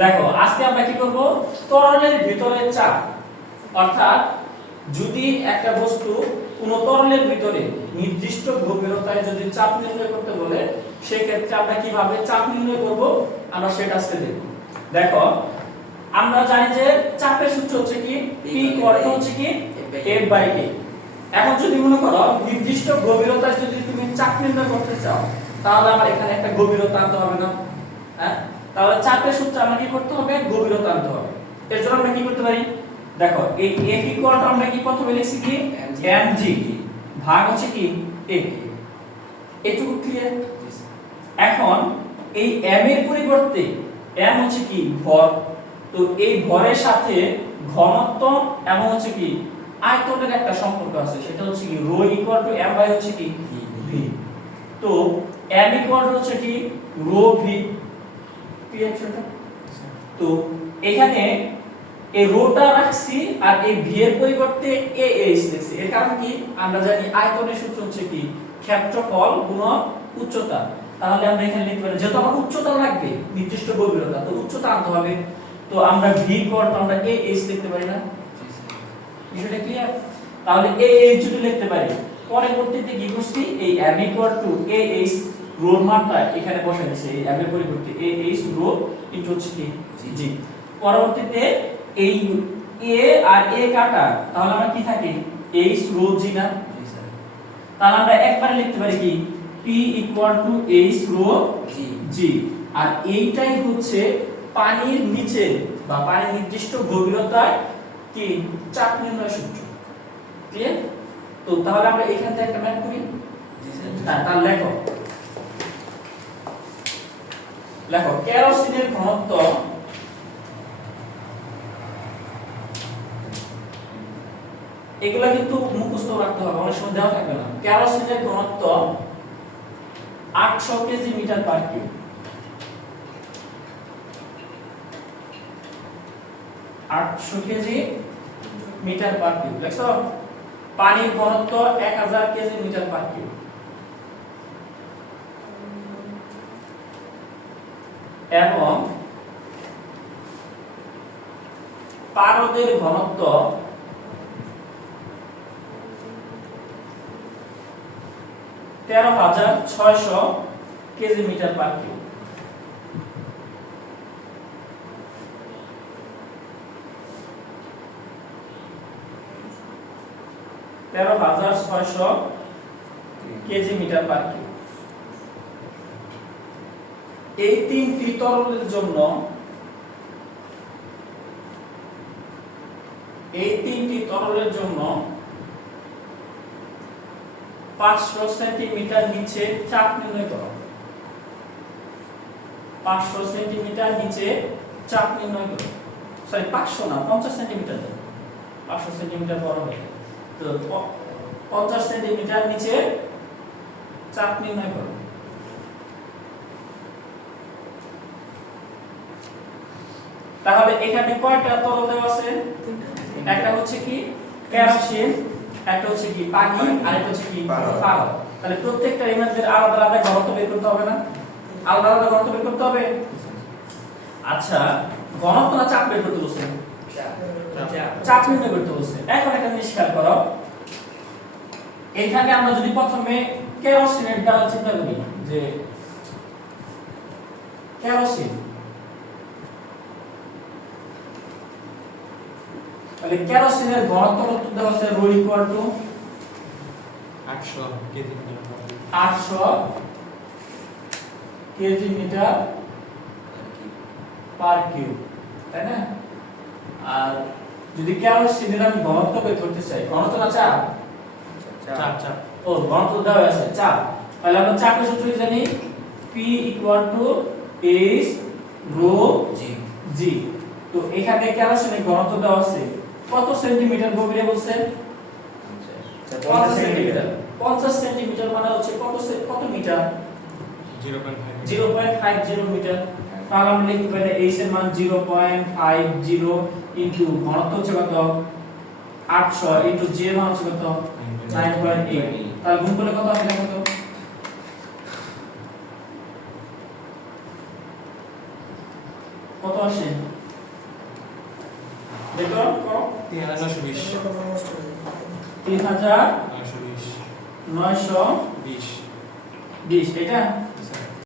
দেখো, আজকে আমরা কি করব? তরলের ভিতরে চাপ। অর্থাৎ যদি একটা বস্তু কোন তরলের ভিতরে নির্দিষ্ট গভীরতায় যদি চাপ নির্ণয় করতে বলে সেই ক্ষেত্রে আমরা কীভাবে চাপ নির্ণয় করব? আমরা সেটা আজকে দেখব। দেখো, আমরা জানি যে চাপের সূত্র হচ্ছে কি? ইকুয়াল টু হচ্ছে কি? F বাই A এখন যদি মনে করো, নির্দিষ্ট গভীরতায় যদি তুমি চাপ নির্ণয় করতে চাও, তাহলে আমার এখানে একটা গভীরতা আনতে হবে না। হ্যাঁ? তাহলে চাপের সূত্রে আমরা কি করতে হবে? গভীরতা আনতে হবে। এর জন্য আমরা কি করতে পারি? দেখো এই F ইকুয়াল টু আমরা কি প্রথমে লিখছি কি? Mg ভাগ হচ্ছে কি? A. এটুকু ক্লিয়ার এখন এই m এর পরিবর্তে m হচ্ছে কি? ভর। তো এই ভরের সাথে ঘনত্ব এবং হচ্ছে কি? আয়তনের একটা সম্পর্ক আছে। সেটা হচ্ছে কি? Rho equal to m by হচ্ছে কি? V. তো m ইকুয়াল হচ্ছে কি? Rho v. কি এটা? তো এখানে এই রোটা রাখছি আর এই ভি এর পরিবর্তে এ এইচ লিখছি। এর কারণ কি? আমরা জানি আয়তনের সূত্র হচ্ছে কি? ক্ষেত্রফল গুণন উচ্চতা। তাহলে আমরা এখানে লিখতে পারি, যেহেতু আমার উচ্চতা লাগবে, নির্দিষ্ট গভীরতা, তো উচ্চতা আনতে হবে। তো আমরা ভি করতে আমরা এ এইচ লিখতে পারি না? বিষয়টা ক্লিয়ার তাহলে এ এইচ লিখতে পারি, পরবর্তীতে কি করছি? এই m equal to A H রোর মানটা এখানে বসাই দিয়েছি এই এর পরিবর্তে এ এইচ রো ইনটু হচ্ছে কি জি। পরবর্তীতে এই এ আর এ কাটা তাহলে আমরা কি থাকে? এইচ রো জি না? তাহলে আমরা একবারে লিখতে পারি কি? P equal to H rho G. আর এইটাই হচ্ছে পানির নিচে বা পানির নির্দিষ্ট গভীরতায় কি? চাপ নির্ণয় সূত্র। ক্লিয়ার তো তাহলে আমরা এখান থেকে একটা ম্যাপ করি। তাহলে লেখো লেখো কেরোসিনের ঘনত্ব এগুলা কিন্তু মুখস্থ রাখতে হবে অনেক সময় দেওয়া থাকবে না কেরোসিনের ঘনত্ব আটশো কেজি মিটার পার কিউব আটশো কেজি মিটার পার কিউব দেখছ পানির ঘনত্ব এক হাজার কেজি মিটার পার কিউব এবং পারদের ঘনত্ব তেরো হাজার ছয়শো কেজি মিটার পার কিউব তেরো হাজার ছয়শো কেজি মিটার পার কিউব এই তিনটি তরলের জন্য, এই তিনটি তরলের জন্য পাঁচশো সেন্টিমিটার নিচে চাপ নির্ণয় করো পাঁচশো সেন্টিমিটার নিচে চাপ নির্ণয় করো সরি পাঁচশো না, পঞ্চাশ সেন্টিমিটার পাঁচশো সেন্টিমিটার বড় হবে তো পঞ্চাশ সেন্টিমিটার নিচে চাপ নির্ণয় করো তাহলে এখানে কয়টা তরল দেওয়া আছে? একটা হচ্ছে কি? কেরোসিন একটা হচ্ছে কি পানি আর একটা হচ্ছে কি পারদ। তাহলে প্রত্যেকটা এনার্জির আলাদা আলাদা ঘনত্ব বের করতে হবে না? আলাদা আলাদা ঘনত্ব বের করতে হবে? আচ্ছা ঘনত্ব না চাপ বের করতে বলছে। চাপ নির্ণয় করতে বলছে। এখন একটা জিনিস খেয়াল করো। এখানে আমরা যদি প্রথমে কেরোসিনের দ্বারা চিন্তা করি যে কেরোসিন তাহলে কেরোসিনের ঘনত্ব কত দেওয়া আছে? রো ইকুয়াল টু আটশো KG metre. 800 KG metre per cube তাই না? আর যদি কেরোসিনের আমি ঘনত্ব বের করতে চাই ঘনত্ব না চাপ? চাপ চাপ। ও ঘনত্ব দেওয়া আছে চাপ। তাহলে আমরা চাপের সূত্র জানি? P equal to H rho G তো এখানে কেরোসিনের ঘনত্ব দেওয়া আছে কত সেন্টিমিটার গভীরে বলছে? পঞ্চাশ সেন্টিমিটার। পঞ্চাশ সেন্টিমিটার মানে হচ্ছে কত কত metre? Zero point five. Zero point five zero metre. তাহলে আমরা লিখতে পারি এইচ এর মান zero point five zero into ঘনত্ব হচ্ছে কত? আটশো ইন্টু জি এর মান হচ্ছে কত? Nine point eight. তাহলে গুণ করলে কত হবে দেখো তো? কত আসে? তিন হাজার নয়শো বিশ। তিন হাজার নয়শো বিশ। নয়শো বিশ। বিশ এটা?